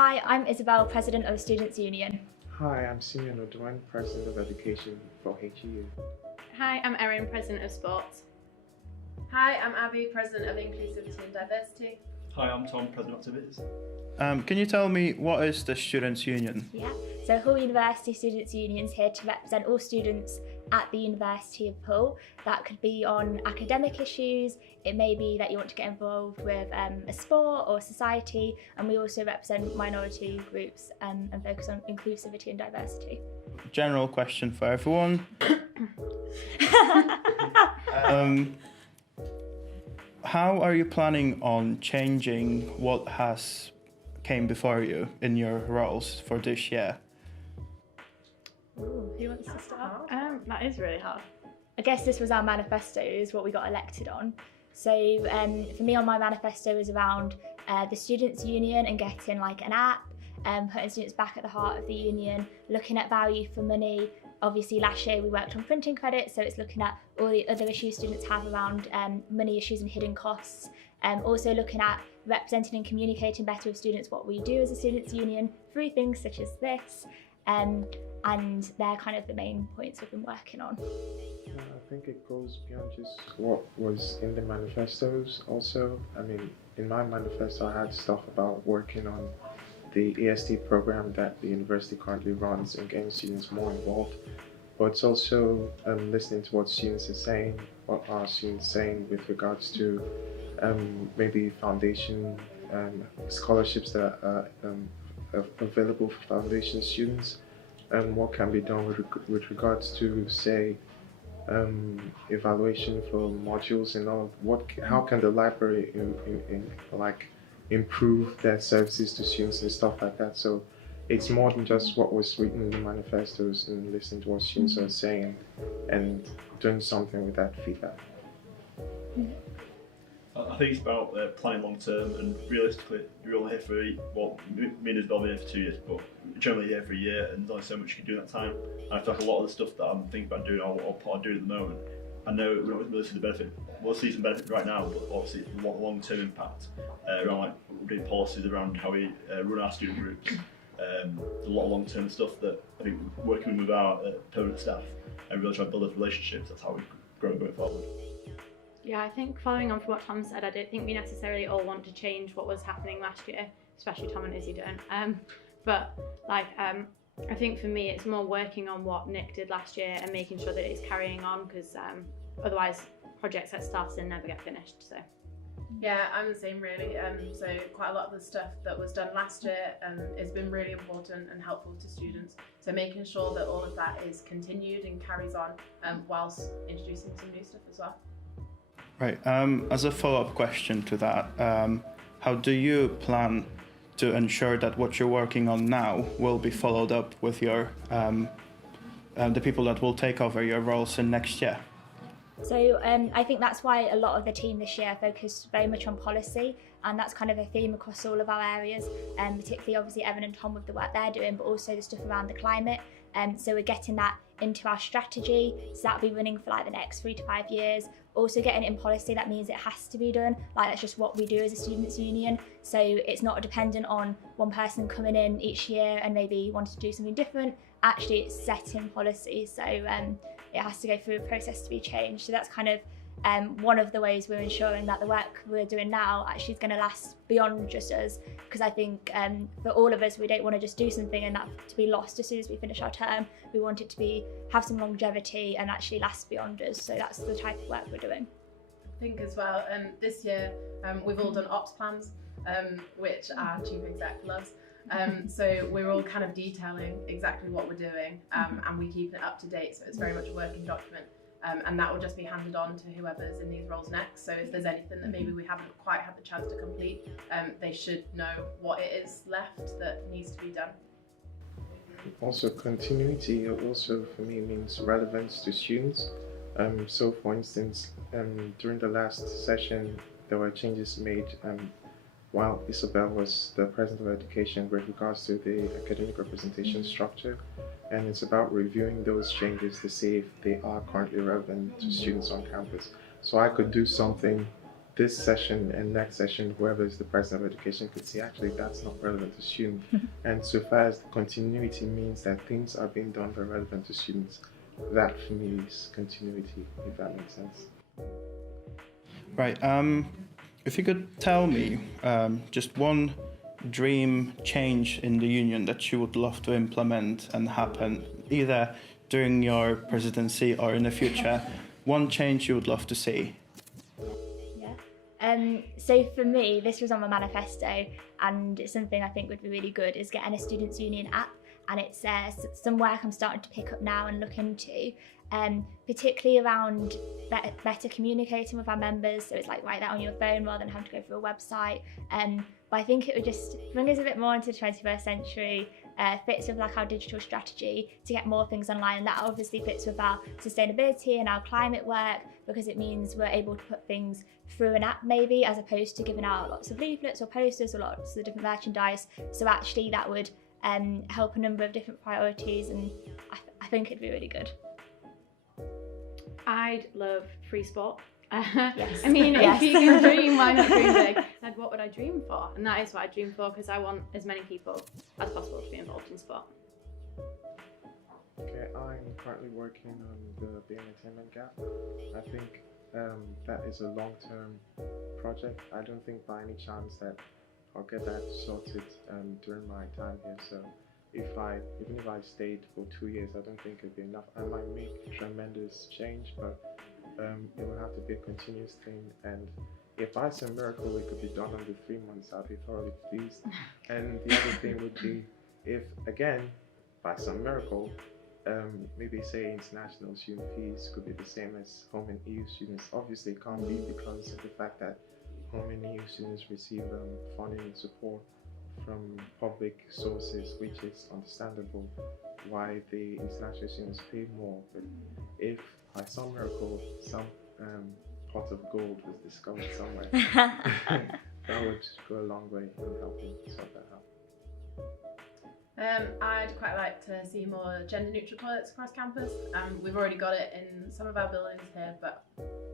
Hi, I'm Isabel, President of the Students' Union. Hi, I'm Simeon Odwan, President of Education for HEU. Hi, I'm Erin, President of Sports. Hi, I'm Abby, President of Inclusivity and Diversity. Hi, I'm Tom, President of Activities. Can you tell me what is the Students' Union? Yeah, so Hull University Students' Union is here to represent all students at the University of Hull. That could be on academic issues, it may be that you want to get involved with a sport or society, and we also represent minority groups and focus on inclusivity and diversity. General question for everyone. How are you planning on changing what has came before you in your roles for this year? Ooh, who wants to start? That is really hard. I guess this was our manifesto, is what we got elected on. So for me, on my manifesto is around the Students' Union and getting like an app, putting students back at the heart of the union, looking at value for money. Obviously last year we worked on printing credits, so it's looking at all the other issues students have around money issues and hidden costs. Also looking at representing and communicating better with students what we do as a Students' Union through things such as this. And they're kind of the main points we've been working on. I think it goes beyond just what was in the manifestos also. I mean, in my manifesto I had stuff about working on the EST program that the university currently runs and getting students more involved. But it's also listening to what students are saying, what are students saying with regards to maybe foundation scholarships that are available for foundation students, and what can be done with regards to, say, evaluation for modules and all. How can the library improve their services to students and stuff like that. So it's more than just what was written in the manifestos and listening to what students are saying and doing something with that feedback. I think it's about planning long term, and realistically you're only here for, well, me and Isabel have been here for 2 years, but generally here for a year, and there's only so much you can do in that time. And I feel like a lot of the stuff that I'm thinking about doing or what I do at the moment, I know we're not really seeing the benefit. We'll see some benefit right now, but obviously it's a long-term impact around like doing policies around how we run our student groups. A lot of long-term stuff that I think working with our permanent staff and really trying to build those relationships, that's how we grow going forward. Yeah, I think following on from what Tom said, I don't think we necessarily all want to change what was happening last year, especially Tom and Izzy don't. But I think for me it's more working on what Nick did last year and making sure that it's carrying on, because otherwise projects get started and never get finished. So Yeah, I'm the same really. So quite a lot of the stuff that was done last year has been really important and helpful to students. So making sure that all of that is continued and carries on whilst introducing some new stuff as well. Right. As a follow-up question to that, how do you plan to ensure that what you're working on now will be followed up with your the people that will take over your roles in next year? So I think that's why a lot of the team this year focused very much on policy, and that's kind of a theme across all of our areas, particularly obviously Evan and Tom with the work they're doing, but also the stuff around the climate. So we're getting that into our strategy, so that'll be running for like the next 3 to 5 years. Also getting it in policy, that means it has to be done, like that's just what we do as a students' union. So it's not dependent on one person coming in each year and maybe wanting to do something different. Actually it's set in policy, so it has to go through a process to be changed. So that's kind of one of the ways we're ensuring that the work we're doing now actually is going to last beyond just us, because I think for all of us, we don't want to just do something and that to be lost as soon as we finish our term. We want it to have some longevity and actually last beyond us. So that's the type of work we're doing. I think as well, this year we've all done ops plans, which our chief exec loves. So we're all kind of detailing exactly what we're doing, and we keep it up to date, so it's very much a working document. And that will just be handed on to whoever's in these roles next. So if there's anything that maybe we haven't quite had the chance to complete, they should know what it is left that needs to be done. Also, continuity also for me means relevance to students. So for instance, during the last session, there were changes made while Isabel was the President of Education with regards to the academic representation structure. And it's about reviewing those changes to see if they are currently relevant to students on campus. So I could do something this session and next session, whoever is the president of education could see, actually, that's not relevant to students. And so far as continuity means that things are being done that are relevant to students, that for me is continuity, if that makes sense. Right. If you could tell me just one dream change in the union that you would love to implement and happen either during your presidency or in the future, one change you would love to see. So for me, this was on my manifesto, and it's something I think would be really good is getting a Students' Union app, and it's some work I'm starting to pick up now and look into, particularly around better communicating with our members. So it's like write that on your phone rather than having to go through a website. But I think it would just bring us a bit more into the 21st century, fits with like our digital strategy to get more things online, and that obviously fits with our sustainability and our climate work, because it means we're able to put things through an app maybe, as opposed to giving out lots of leaflets or posters or lots of different merchandise. So actually that would help a number of different priorities, and I think it'd be really good. I'd love free sport. Yes. I mean, Yes. if you can dream, why not dream big? Like, what would I dream for? And that is what I dream for, because I want as many people as possible to be involved in sport. Okay, I'm currently working on the entertainment gap. I think that is a long-term project. I don't think by any chance that I'll get that sorted during my time here. So even if I stayed for 2 years, I don't think it'd be enough. I might make tremendous change, but it will have to be a continuous thing. And if by some miracle it could be done under 3 months, I'd be thoroughly pleased. And the other thing would be if, again, by some miracle, maybe say international student fees could be the same as home and EU students. Obviously it can't be because of the fact that home and EU students receive funding and support from public sources, which is understandable why the international students pay more. But if by some miracle some pot of gold was discovered somewhere, that would go a long way in helping sort that out. I'd quite like to see more gender neutral toilets across campus. We've already got it in some of our buildings here, but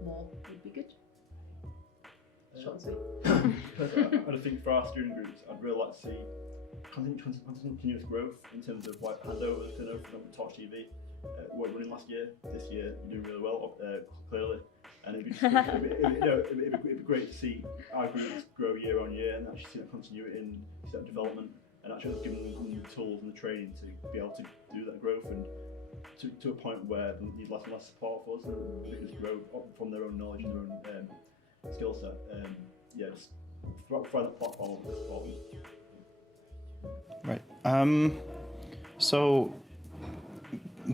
more would be good. Short and sweet. I think for our student groups, I'd really like to see continuous growth in terms of like handover turnover from Torch TV. We're running last year. This year, you're doing really well, clearly. And it'd be great to see our groups grow year on year and actually see that continuity in that development, and actually giving them the tools and the training to be able to do that growth, and to a point where they need less and less support for us, and they can just grow from their own knowledge and their own skill set. Just provide that platform for support. Right. So,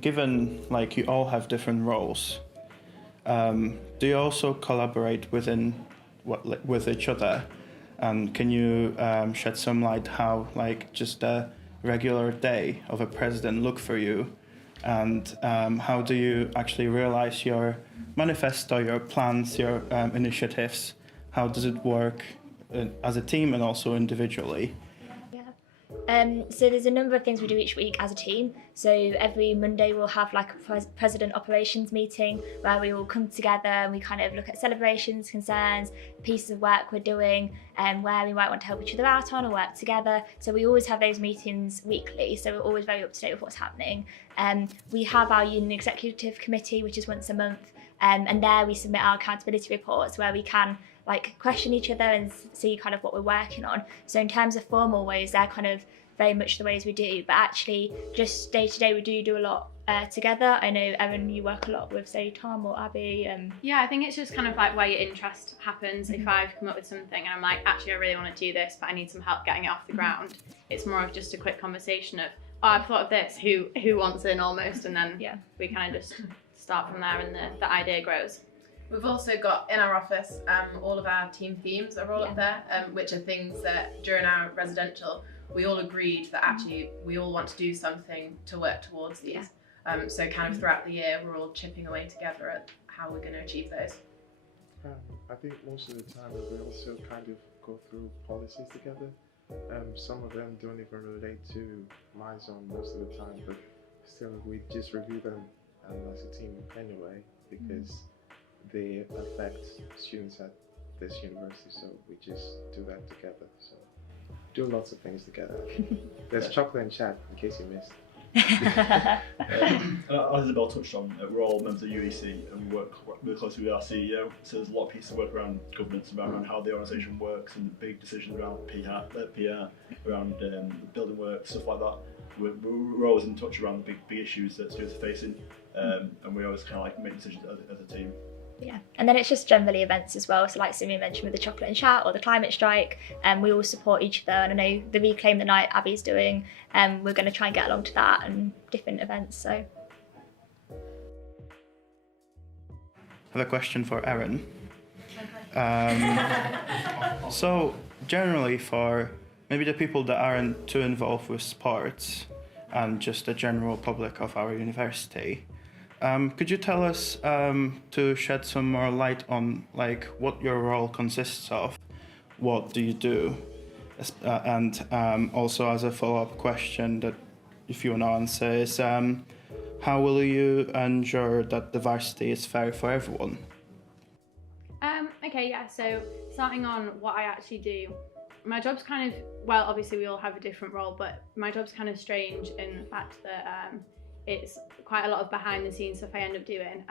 given like you all have different roles, do you also collaborate with each other? And can you shed some light how like just a regular day of a president look for you, and how do you actually realize your manifesto, your plans, your initiatives? How does it work as a team and also individually? So there's a number of things we do each week as a team. So every Monday we'll have like a president operations meeting where we all come together and we kind of look at celebrations, concerns, pieces of work we're doing, and where we might want to help each other out on or work together. So we always have those meetings weekly, so we're always very up to date with what's happening. We have our union executive committee, which is once a month, and there we submit our accountability reports where we can like question each other and see kind of what we're working on. So in terms of formal ways, they're kind of very much the ways we do, but actually just day to day we do a lot together. I know Erin, you work a lot with say Tom or Abby. Yeah, I think it's just kind of like where your interest happens. If I've come up with something and I'm like, actually I really want to do this, but I need some help getting it off the ground, it's more of just a quick conversation of, oh, I've thought of this, who wants in almost, and then we kind of just start from there and the idea grows. We've also got in our office all of our team themes are all up there, which are things that during our residential we all agreed that actually we all want to do something to work towards these. So kind of throughout the year we're all chipping away together at how we're going to achieve those. I think most of the time we also kind of go through policies together. Some of them don't even relate to my zone most of the time, but still we just review them as a team anyway, because they affect students at this university, so we just do that together. So do lots of things together. There's chocolate and chat, in case you missed. As Isabel touched on, we're all members of UEC and we work really closely with our CEO. So there's a lot of pieces of work around governance, around how the organisation works, and the big decisions around PR, around building work, stuff like that. We're always in touch around the big issues that students are facing, and we always kind of like make decisions as a team. Yeah, and then it's just generally events as well. So like Simeon mentioned with the chocolate and chat or the climate strike, we all support each other. And I know the Reclaim the Night Abby's doing, we're going to try and get along to that and different events. So I have a question for Erin. So generally for maybe the people that aren't too involved with sports and just the general public of our university, could you tell us to shed some more light on like what your role consists of? What do you do? And also as a follow-up question that if you want to answer is how will you ensure that the varsity is fair for everyone? Okay, yeah, so starting on what I actually do, my job's kind of, well, obviously we all have a different role, but my job's kind of strange in the fact that it's quite a lot of behind the scenes stuff I end up doing.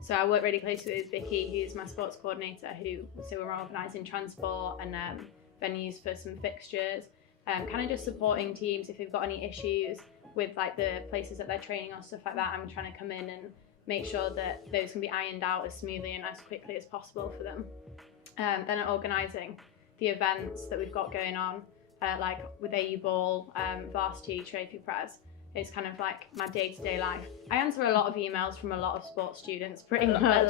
So I work really closely with Vicky, who's my sports coordinator, so we're organising transport and venues for some fixtures, kind of just supporting teams if they've got any issues with like the places that they're training or stuff like that. I'm trying to come in and make sure that those can be ironed out as smoothly and as quickly as possible for them. Then organising the events that we've got going on, like with AU Ball, Varsity, Trophy Press. It's kind of like my day-to-day life. I answer a lot of emails from a lot of sports students, pretty much. A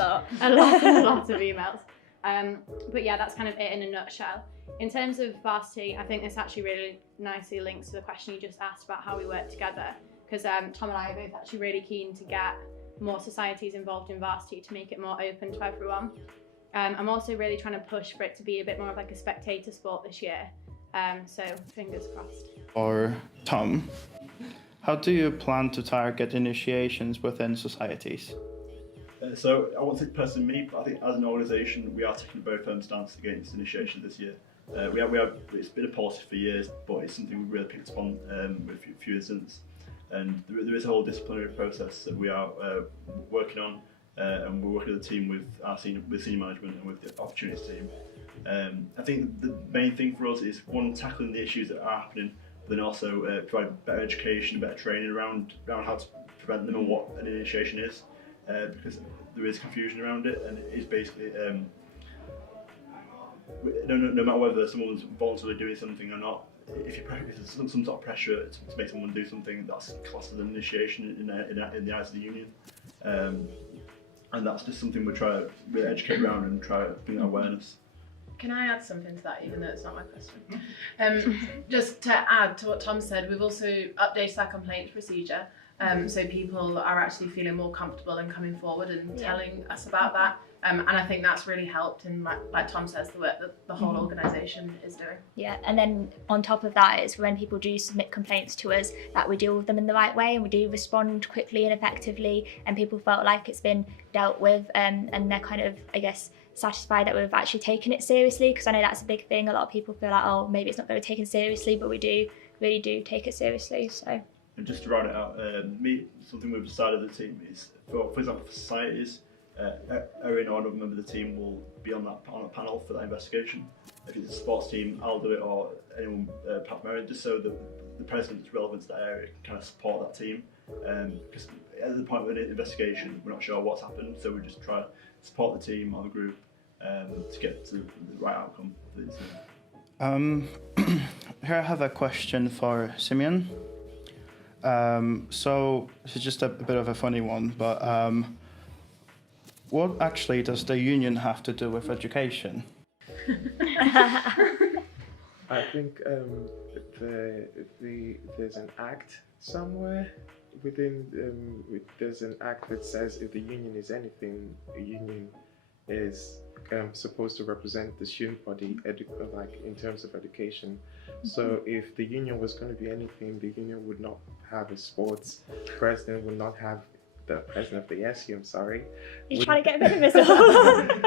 lot of emails. But yeah, that's kind of it in a nutshell. In terms of Varsity, I think this actually really nicely links to the question you just asked about how we work together, because Tom and I are both actually really keen to get more societies involved in Varsity to make it more open to everyone. I'm also really trying to push for it to be a bit more of like a spectator sport this year. So fingers crossed. Or Tom, how do you plan to target initiations within societies? So I won't think personally me, but I think as an organisation we are taking a very firm stance against initiation this year. We have it's been a policy for years, but it's something we really picked up on with a few incidents. And there is a whole disciplinary process that we are working on, and we're working as a team with senior management and with the opportunities team. I think the main thing for us is one, tackling the issues that are happening, but then also provide better education, better training around how to prevent them and what an initiation is, because there is confusion around it, and it is basically no matter whether someone's voluntarily doing something or not. If there's some sort of pressure to make someone do something, that's classed as an initiation in the eyes of the union, and that's just something we try to really educate around and try to bring awareness. Can I add something to that, even though it's not my question? Just to add to what Tom said, we've also updated our complaint procedure, so people are actually feeling more comfortable in coming forward and telling us about that. And I think that's really helped in, like Tom says, the work that the whole organisation is doing. Yeah, and then on top of that is when people do submit complaints to us, that we deal with them in the right way and we do respond quickly and effectively, and people felt like it's been dealt with, and they're kind of, I guess, satisfied that we've actually taken it seriously, because I know that's a big thing. A lot of people feel like, oh, maybe it's not going to be taken seriously, but we really do take it seriously. So. And just to round it out, something we've decided as a team is, for example, for societies, Erin or another member of the team will be on that panel for that investigation. If it's a sports team, I'll do it, or anyone apart from Erin, just so that the president's relevant to that area can kind of support that team. Because at the point of an investigation, we're not sure what's happened, so we just try to support the team or the group to get to the right outcome for the incident. Here I have a question for Simeon. So this is just a bit of a funny one, but what actually does the union have to do with education? I think there's an act somewhere within. There's an act that says if the union is anything, a union is supposed to represent the student body, like in terms of education. So if the union was going to be anything, the union would not have a sports president, would not have the president of the SU, I'm sorry. You're wouldn't- trying to get rid of us all. wouldn't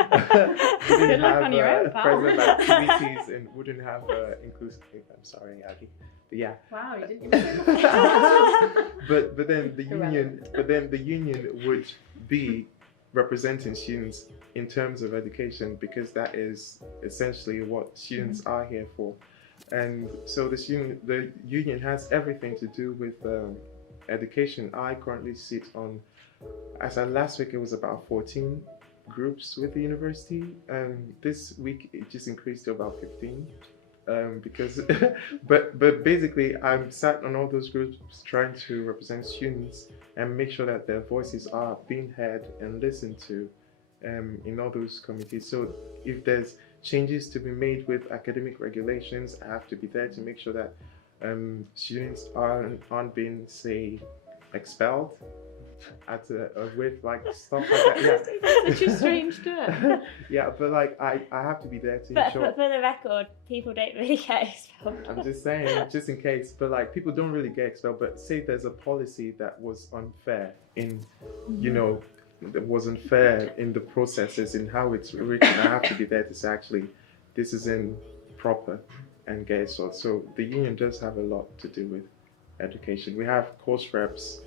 Good luck have, on your own, pal. president activities and wouldn't have inclusive. I'm sorry, Abby. But yeah. Wow, you didn't even say that. but then the union would be representing students in terms of education, because that is essentially what students are here for. And so the union has everything to do with education. I currently sit on, as of last week, it was about 14 groups with the university, and this week it just increased to about 15. Because, but basically, I'm sat on all those groups trying to represent students and make sure that their voices are being heard and listened to in all those committees. So if there's changes to be made with academic regulations, I have to be there to make sure that students aren't being, say, expelled with like stuff like that. Yeah. Such a strange term. Yeah, but like I have to be there to But ensure. for the record, people don't really get expelled. I'm just saying, just in case. But like people don't really get expelled. But say there's a policy that was unfair in, that was unfair in the processes in how it's written. I have to be there to say actually, this isn't proper and get it sorted. So the union does have a lot to do with education. We have course reps.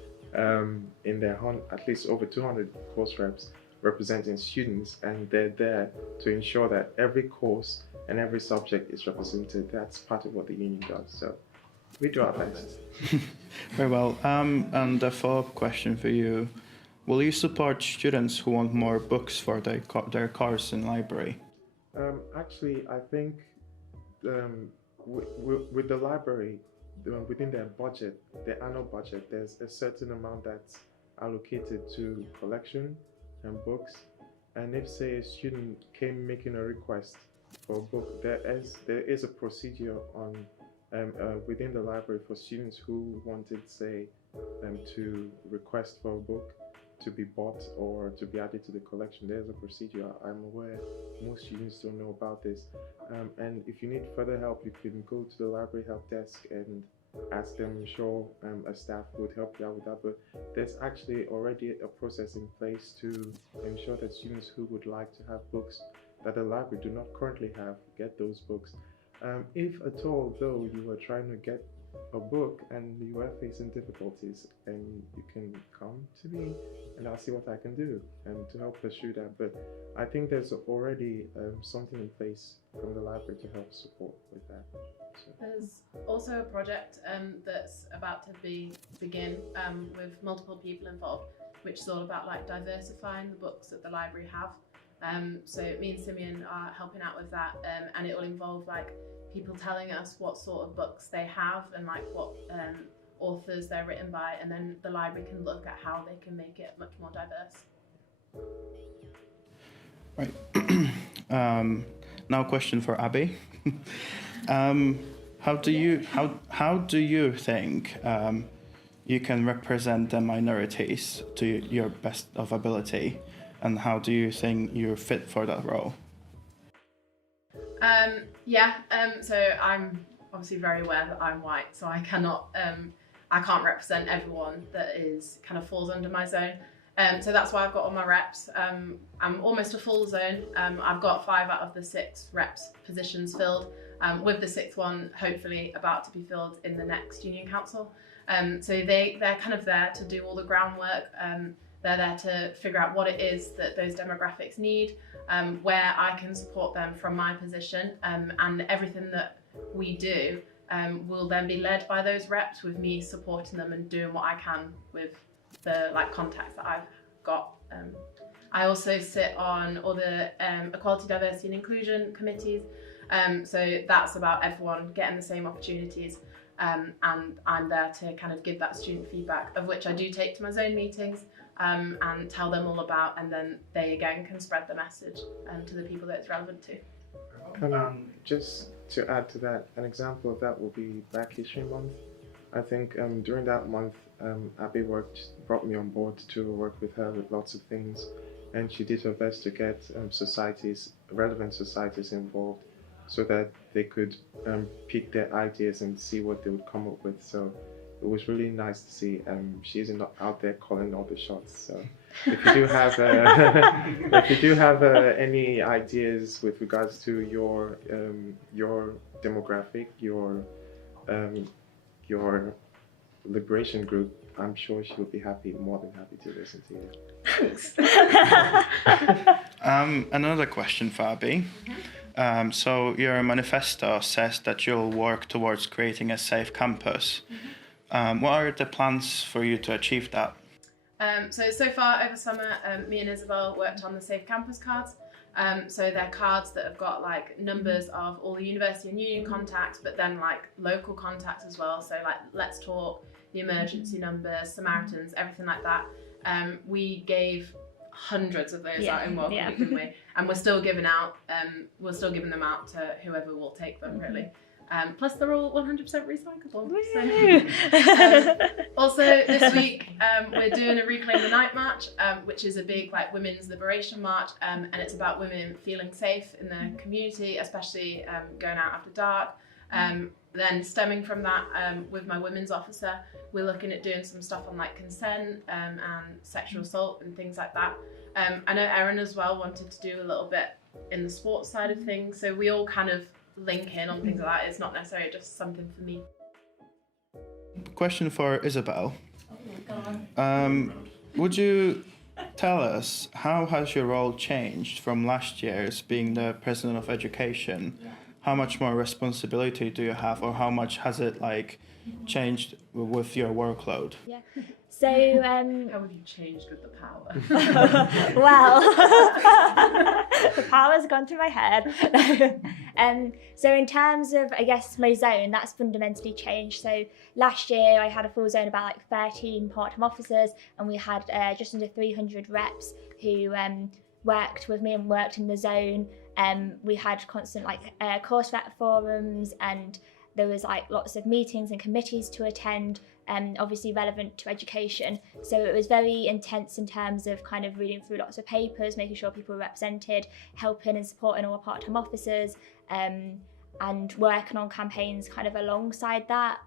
In their at least over 200 course reps representing students, and they're there to ensure that every course and every subject is represented. That's part of what the union does. So we do our best. Very well. And a follow-up question for you: will you support students who want more books for their course in library? Actually, I think with the library, within their budget, their annual budget, there's a certain amount that's allocated to collection and books. And if, say, a student came making a request for a book, there is a procedure on within the library for students who wanted, say, to request for a book to be bought or to be added to the collection. There's a procedure. I'm aware most students don't know about this. And if you need further help, you can go to the library help desk and ask them. I'm sure a staff would help you out with that. But there's actually already a process in place to ensure that students who would like to have books that the library do not currently have get those books. If at all, though, you are trying to get a book and you are facing difficulties, and you can come to me and I'll see what I can do to help pursue that. But I think there's already something in place from the library to help support with that. So. There's also a project that's about to begin with multiple people involved, which is all about like diversifying the books that the library have. So me and Simeon are helping out with that, and it will involve like people telling us what sort of books they have and like what authors they're written by, and then the library can look at how they can make it much more diverse. Right. Now a question for Abby. How do you think you can represent the minorities to your best of ability, and how do you think you're fit for that role? So I'm obviously very aware that I'm white, so I can't represent everyone that is kind of falls under my zone. So that's why I've got all my reps. I'm almost a full zone. I've got 5 out of the 6 reps positions filled, with the 6th one hopefully about to be filled in the next union council. So they're kind of there to do all the groundwork. They're there to figure out what it is that those demographics need, where I can support them from my position, and everything that we do will then be led by those reps, with me supporting them and doing what I can with the contacts that I've got. I also sit on all the equality, diversity and inclusion committees, so that's about everyone getting the same opportunities, and I'm there to kind of give that student feedback, of which I do take to my zone meetings, and tell them all about, and then they again can spread the message to the people that it's relevant to. Just to add to that, an example of that will be Black History Month. I think during that month, Abby brought me on board to work with her with lots of things, and she did her best to get relevant societies involved, so that they could pick their ideas and see what they would come up with. So it was really nice to see. She isn't out there calling all the shots. So if you do have any ideas with regards to your demographic, your liberation group, I'm sure she will be more than happy to listen to you. Another question, Fabi. So your manifesto says that you'll work towards creating a safe campus. What are the plans for you to achieve that? So far over summer, me and Isabel worked on the Safe Campus cards. So they're cards that have got like numbers of all the university and union contacts, but then like local contacts as well. So like Let's Talk, the emergency numbers, Samaritans, everything like that. We gave hundreds of those out in Welcome Week, didn't we? And we're still giving them out to whoever will take them, really. Plus they're all 100% recyclable. So, also this week we're doing a Reclaim the Night march, which is a big like women's liberation march, and it's about women feeling safe in their community, especially going out after dark. Then stemming from that, with my women's officer, we're looking at doing some stuff on like consent and sexual assault and things like that. I know Erin as well wanted to do a little bit in the sports side of things, so we all kind of link in on things like that. It's not necessarily just something for me. Question for Isabel. Would you tell us how has your role changed from last year's being the President of Education? How much more responsibility do you have, or how much has it like changed with your workload? Yeah. So How have you changed with the power? well, the power's gone to my head. So in terms of, I guess, my zone, that's fundamentally changed. So last year I had a full zone about like 13 part-time officers, and we had just under 300 reps who worked with me and worked in the zone. We had constant like course rep forums, and there was like lots of meetings and committees to attend, obviously relevant to education. So it was very intense in terms of kind of reading through lots of papers, making sure people were represented, helping and supporting all part-time officers, and working on campaigns kind of alongside that,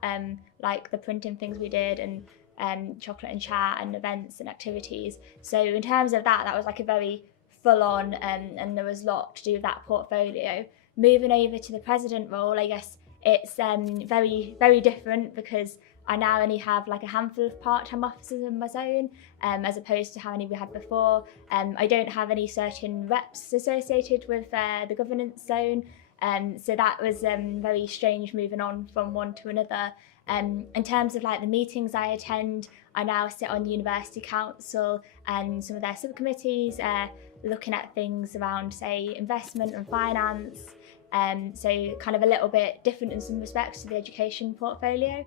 like the printing things we did, and chocolate and chat and events and activities. So in terms of that was like a very full on, and there was a lot to do with that portfolio. Moving over to the president role, I guess it's very, very different, because I now only have like a handful of part-time officers in my zone, as opposed to how many we had before. I don't have any certain reps associated with the governance zone, so that was very strange moving on from one to another. In terms of like the meetings I attend, I now sit on the University Council and some of their subcommittees, looking at things around, say, investment and finance. So kind of a little bit different in some respects to the education portfolio.